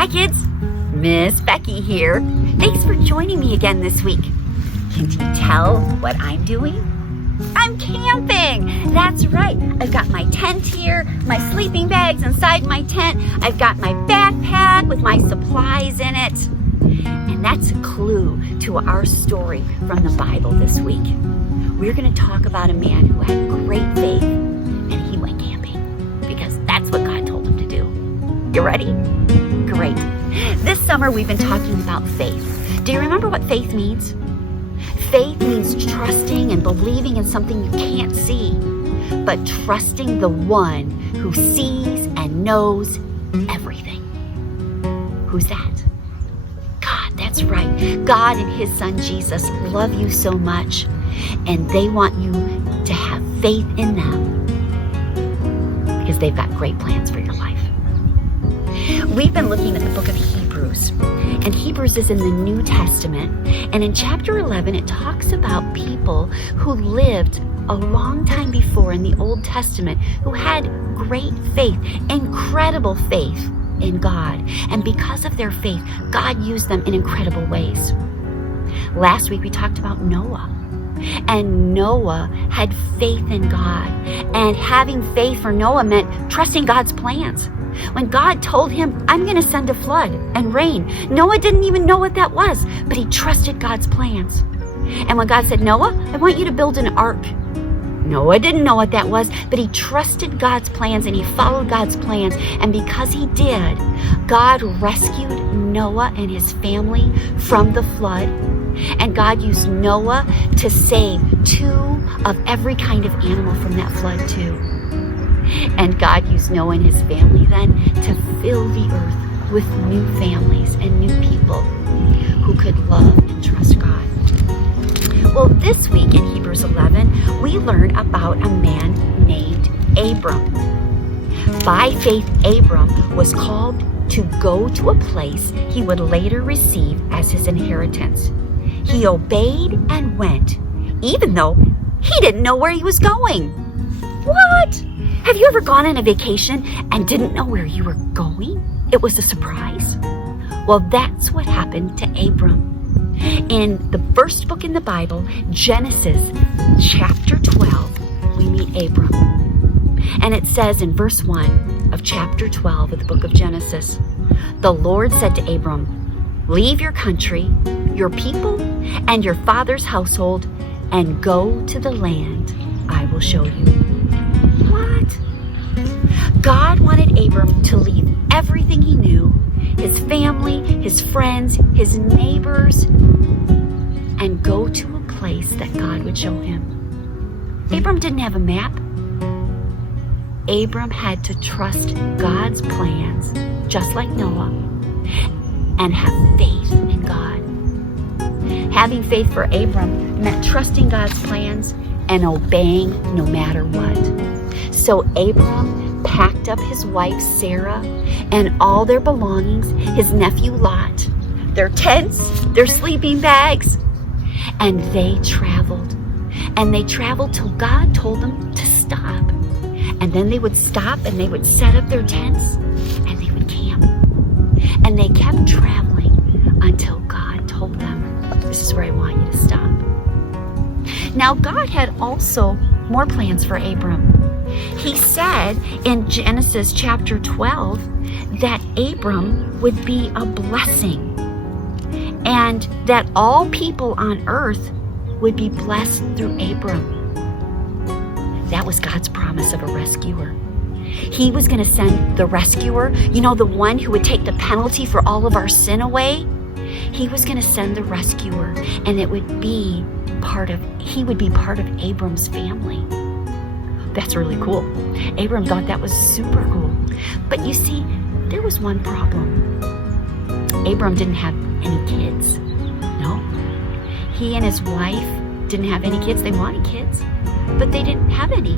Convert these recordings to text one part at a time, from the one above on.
Hi kids, Miss Becci here. Thanks for joining me again this week. Can you tell what I'm doing? I'm camping. That's right. I've got my tent here, my sleeping bags inside my tent. I've got my backpack with my supplies in it. And that's a clue to our story from the Bible this week. We're going to talk about a man who had great faith and he went camping because that's what God told him to do. You ready? Great. This summer we've been talking about faith. Do you remember what faith means? Faith means trusting and believing in something you can't see, but trusting the one who sees and knows everything. Who's that? God, that's right. God and his son Jesus love you so much, and they want you to have faith in them because they've got great plans for your life. We've been looking at the book of Hebrews, and Hebrews is in the New Testament, and in chapter 11 it talks about people who lived a long time before in the Old Testament who had great faith, incredible faith in God, and because of their faith, God used them in incredible ways. Last week we talked about Noah. And Noah had faith in God. And having faith for Noah meant trusting God's plans. When God told him, I'm going to send a flood and rain, Noah didn't even know what that was, but he trusted God's plans. And when God said, Noah, I want you to build an ark, Noah didn't know what that was, but he trusted God's plans and he followed God's plans. And because he did, God rescued Noah and his family from the flood. And God used Noah to save 2 of every kind of animal from that flood too. And God used Noah and his family then to fill the earth with new families and new people who could love and trust God. Well, this week in Hebrews 11, we learn about a man named Abram. By faith, Abram was called to go to a place he would later receive as his inheritance. He obeyed and went, even though he didn't know where he was going. What? Have you ever gone on a vacation and didn't know where you were going? It was a surprise. Well, that's what happened to Abram. In the first book in the Bible, Genesis chapter 12, we meet Abram. And it says in verse 1 of chapter 12 of the book of Genesis, the Lord said to Abram, leave your country, your people, and your father's household, and go to the land I will show you. What? God wanted Abram to leave everything he knew, his family, his friends, his neighbors, and go to a place that God would show him. Abram didn't have a map. Abram had to trust God's plans, just like Noah, and have faith in God. Having faith for Abram meant trusting God's plans and obeying no matter what. So Abram packed up his wife Sarah and all their belongings, his nephew Lot, their tents, their sleeping bags, and they traveled. And they traveled till God told them to stop. And then they would stop and they would set up their tents and they would camp. And they kept traveling until God told them, this is where I want you to stop. Now, God had also more plans for Abram. He said in Genesis chapter 12 that Abram would be a blessing and that all people on earth would be blessed through Abram. That was God's promise of a rescuer. He was going to send the rescuer, the one who would take the penalty for all of our sin away. He was going to send the rescuer, and he would be part of Abram's family. That's really cool. Abram thought that was super cool. But you see, there was one problem. Abram didn't have any kids. No. He and his wife didn't have any kids. They wanted kids, but they didn't have any.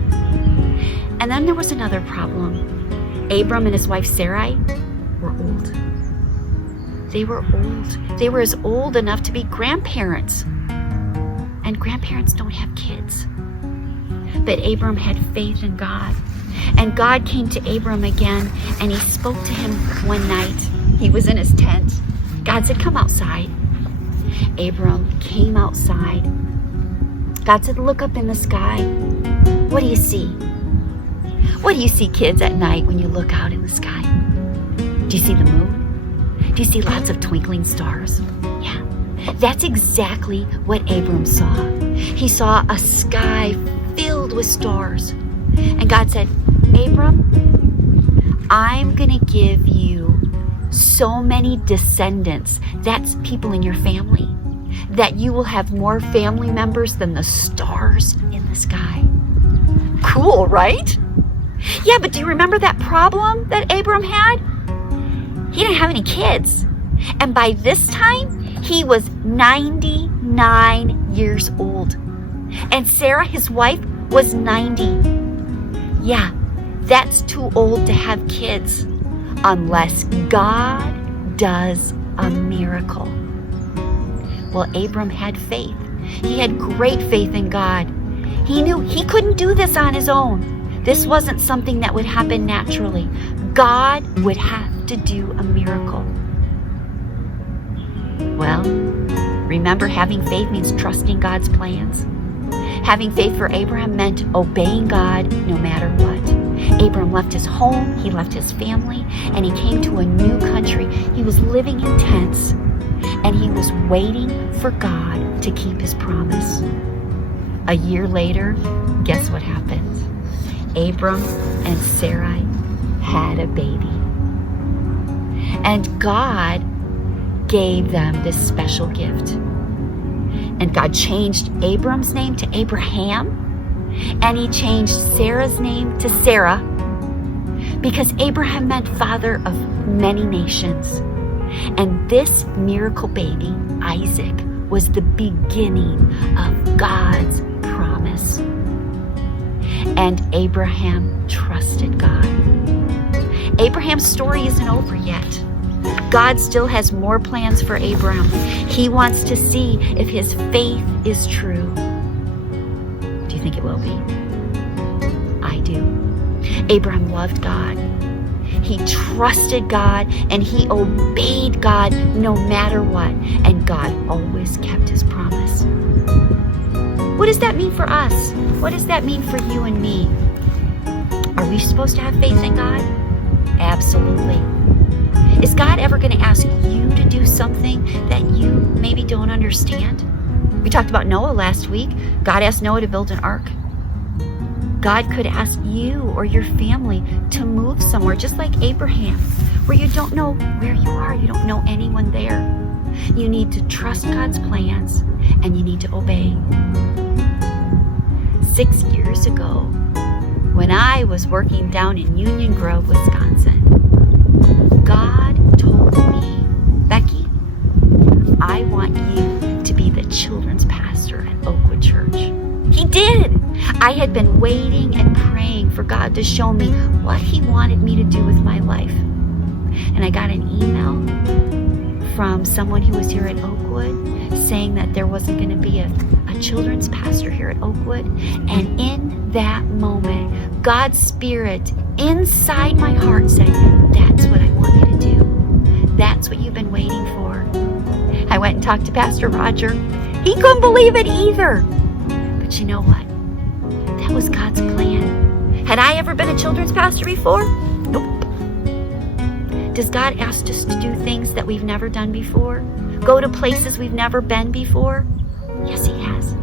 And then there was another problem. Abram and his wife Sarai were old. They were old. They were as old enough to be grandparents. And grandparents don't have kids. But Abram had faith in God. And God came to Abram again, and he spoke to him one night. He was in his tent. God said, come outside. Abram came outside. God said, look up in the sky. What do you see? What do you see, kids, at night when you look out in the sky? Do you see the moon? Do you see lots of twinkling stars? Yeah, that's exactly what Abram saw. He saw a sky filled with stars. And God said, Abram, I'm going to give you so many descendants, that's people in your family, that you will have more family members than the stars in the sky. Cool, right? Yeah, but do you remember that problem that Abram had? He didn't have any kids. And by this time, he was 99 years old. And Sarah, his wife, was 90. Yeah, that's too old to have kids unless God does a miracle. Well, Abram had faith. He had great faith in God. He knew he couldn't do this on his own. This wasn't something that would happen naturally. God would have to do a miracle. Well, remember, having faith means trusting God's plans. Having faith for Abraham meant obeying God no matter what. Abram left his home, he left his family, and he came to a new country. He was living in tents, and he was waiting for God to keep his promise. A year later, guess what happened? Abram and Sarai had a baby. And God gave them this special gift. And God changed Abram's name to Abraham, and he changed Sarah's name to Sarah, because Abraham meant father of many nations. And this miracle baby, Isaac, was the beginning of God's promise. And Abraham trusted God. Abraham's story isn't over yet. God still has more plans for Abraham. He wants to see if his faith is true. Do you think it will be? I do. Abraham loved God. He trusted God and he obeyed God no matter what. And God always kept his promise. What does that mean for us? What does that mean for you and me? Are we supposed to have faith in God? Absolutely. Is God ever going to ask you to do something that you maybe don't understand? We talked about Noah last week. God asked Noah to build an ark. God could ask you or your family to move somewhere, just like Abraham, where you don't know where you are. You don't know anyone there. You need to trust God's plans and you need to obey. 6 years ago, when I was working down in Union Grove, Wisconsin, God told me, Becky, I want you to be the children's pastor at Oakwood Church. He did. I had been waiting and praying for God to show me what he wanted me to do with my life. And I got an email from someone who was here at Oakwood saying that there wasn't going to be a children's pastor here at Oakwood. And in that moment, God's Spirit inside my heart said, that's what I want you to do. That's what you've been waiting for. I went and talked to Pastor Roger. He couldn't believe it either. But you know what? That was God's plan. Had I ever been a children's pastor before? Nope. Does God ask us to do things that we've never done before? Go to places we've never been before? Yes, he has.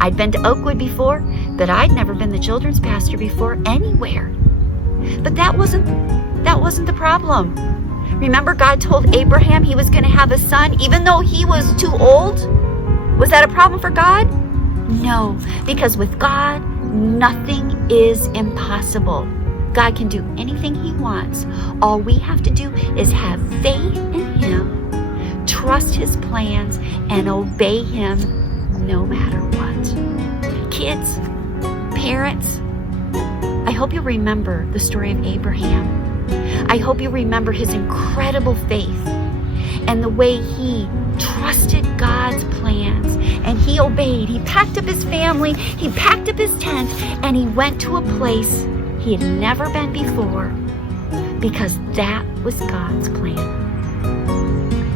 I'd been to Oakwood before, but I'd never been the children's pastor before anywhere. But that wasn't the problem. Remember, God told Abraham he was going to have a son even though he was too old? Was that a problem for God? No, because with God, nothing is impossible. God can do anything he wants. All we have to do is have faith in him, trust his plans, and obey him no matter what. Kids, parents, I hope you remember the story of Abraham. I hope you remember his incredible faith and the way he trusted God's plans and he obeyed. He packed up his family, he packed up his tent, and he went to a place he had never been before because that was God's plan.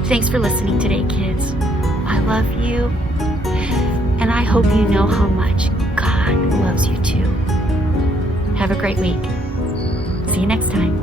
Thanks for listening today, kids. I love you, and I hope you know how much God loves you too. Have a great week. See you next time.